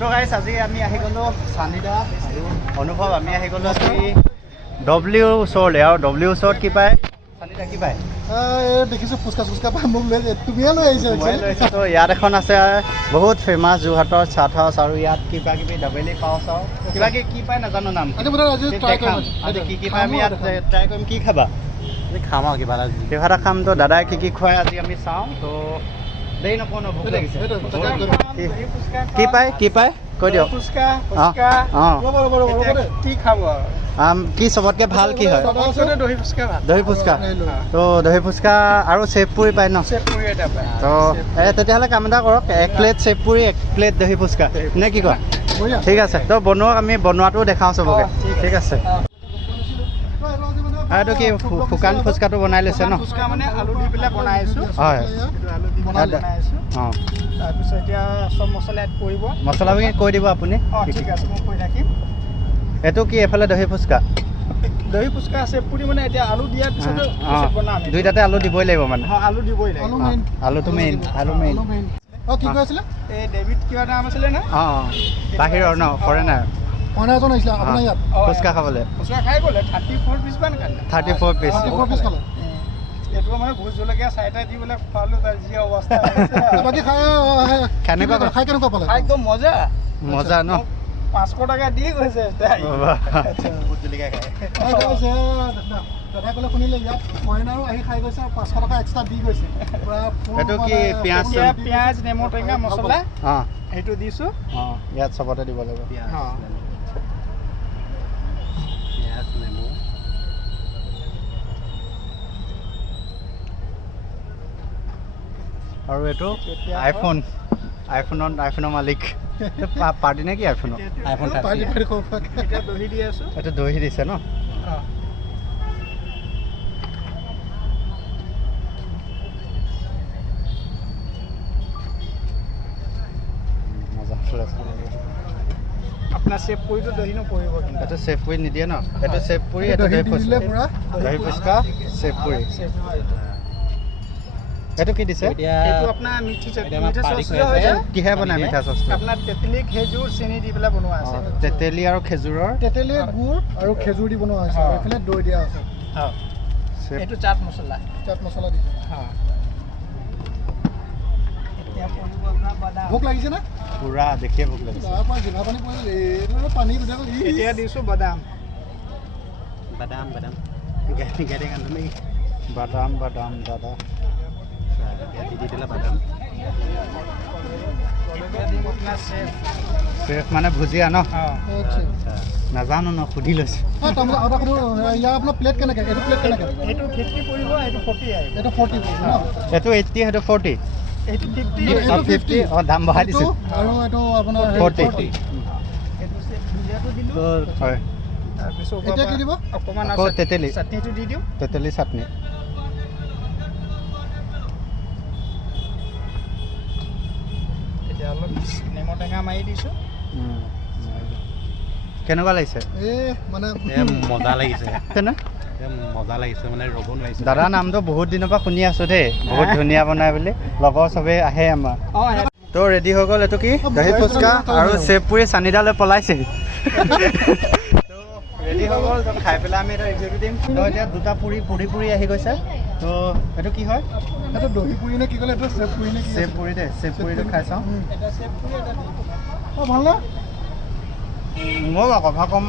তো গাইছ আজি আমি আহি গ'লো চান্দিদা আৰু অনুভৱ আমি আহি গ'লো আজি ডব্লিউ ওচৰলৈ আৰু ডব্লিউ ওচৰত কি পায় চান্দিদা কি পায় দেখিছোঁ ফুচকা চুচকা পাই মোক লৈ তুমিয়ে লৈ আহিছা তো ইয়াত এখন আছে বহুত ফেমাছ যোৰহাটৰ চাট হাউচ আৰু ইয়াত কিবা কিবি ডাবেলি পাউচ আৰু কিবা কি পায় নাজানো নাম আজি কি কি পায় আমি ইয়াত ট্ৰাই কৰিম কি খাবা খাম আৰু কিবা এটা খাম তো দাদাই কি খুৱাই আজি আমি চাওঁ তো দেৰি নকওঁ ন ভোক লাগিছে কি পায় কৈ দিয়ক কি খাব কি চবতকৈ ভাল কি হয় দহি ফুচকা তো দহি ফুচকা আৰু চেভ পুৰি পায় ন তো তেতিয়াহ'লে কাম এটা কৰক 1 প্লেট চেভ পুৰি 1 প্লেট দহি ফুচকা নে কি কয় ঠিক আছে তো বনোৱাক আমি বনোৱাটো দেখাওঁ চবকে ঠিক আছে এইটো কি শুকান ফুচকাটো বনাই লৈছে ন মানে আলু দি পেলাই বনাইছোঁ হয় অঁ তাৰপিছত এতিয়া চব মছলা এড কৰিব মছলাখিনি কৈ দিব আপুনি ঠিক আছে মই কৈ থাকিম এইটো কি এফালে দহি ফুচকা আছে পুৰি মানে এতিয়া আলু দিয়াৰ পিছত বনাম দুইটাতে আলু দিবই লাগিব মানে আলু দিবই লাগিব আলুটো মেইন কি কৈ আছিলে এই ডেভিড কিবা নাম আছিলে না বাহিৰৰ ন ফৰেনাৰ এজন আহিছিলে আপোনাৰ ইয়াত ফুচকা খাবলৈ ফুচকা খাই গ'লে 34 পিচ মান খালে 34 পিচ খালে এইটো মানে ভোজ জলকীয়া চাইটা দি পেলাই খোৱালোঁ তাৰ যি অৱস্থা বাকী কেনেকুৱা পালে একদম মজা ন 500 টকা দি গৈছে ভোজ জলকীয়া খাই দাদা ক'লে শুনিলে ইয়াত ফৰেনাৰো আহি খাই গৈছে 500 টকা এক্সট্ৰা দি গৈছে এইটো কি পিঁয়াজ নেমু টেঙা মছলা সেইটো দিছোঁ ইয়াত চবতে দিব লাগিব পিঁয়াজ নেমু আৰু এইটো আইফোনৰ মালিক পাৰ্টি নে কি আইফোনৰ দহি দি আছোঁ এইটো দহি দিছে ন আপোনাৰ চেভ পুৰিটো দহি নপৰিব কিন্তু এইটো চেভ পুৰি নিদিয়ে ন এইটো চেভ পুৰি এইটো দহি ফুচকা চেভ পুৰি এইটো কি দিছে কিহে বনাই মিঠা চচটো আপোনাৰ তেতেলী খেজুৰ চেনি দি পেলাই বনোৱা আছে তেতেলী আৰু খেজুৰৰ তেতেলী গুড় আৰু খেজুৰ দি বনোৱা হৈছে এইফালে দৈ দিয়া আছে এইটো চাট মছলা দিছে ভোক লাগিছে না পুৰা দেখিয়ে ভোক লাগিছে পানী এতিয়া দিছোঁ বাদাম দাদা চেফ মানে ভুজিয়া ন নাজানো ন সুধি লৈছোঁ আপোনাৰ প্লেট কেনেকৈ এইটো প্লেট কেনেকৈ এইটো 50 পৰিব এইটো 40 আহিব এইটো 40 এইটো 80 সেইটো 40 এইটো 50 দাম বঢ়াই দিছোঁ আৰু এইটো আপোনাৰ 40 হয় তাৰপিছত এতিয়া কি দিব অকণমান আকৌ তেতেলী চাটনিটো দি দিওঁ তেতেলী চাটনি এতিয়া অলপ নেমু টেঙা মাৰি দিছোঁ কেনেকুৱা লাগিছে মানে মজা লাগিছে মজা লাগিছে মানে ৰ'ব নোৱাৰিছে দাদা নামটো বহুত দিনৰ পৰা শুনি আছোঁ দেই বহুত ধুনীয়া বনাই বুলি লগৰ চবেই আহে আমাৰ তো ৰেডি হৈ গ'ল এইটো কি দহি ফুচকা আৰু চেভ পুৰি চানিদালৈ পলাইছে ৰেডি হৈ গ'ল খাই পেলাই আমি এটা ৰিভিউটো দিম তো এতিয়া দুটা পুৰি আহি গৈছে তো এইটো কি হয় এইটো দহি পুৰি নে কি ক'লে এইটো চেভ পুৰি নে কি চেভ পুৰি দে চেভ পুৰিটো খাই চাওঁ ভাল ন মোক কথা কম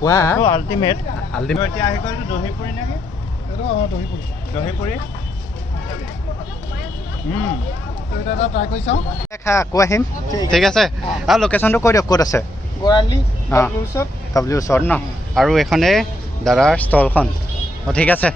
কোৱা আল্টিমেট এতিয়া আহি গ'ল দহি পুৰি নেকি এইটো দহি পুৰি এটা ট্ৰাই কৰি চাওঁ খা আকৌ আহিম ঠিক আছে আৰু লোকেশ্যনটো কৈ দিয়ক ক'ত আছে ডাব্লিউ ওচৰত ন আৰু এইখনেই দাদাৰ ষ্টলখন ঠিক আছে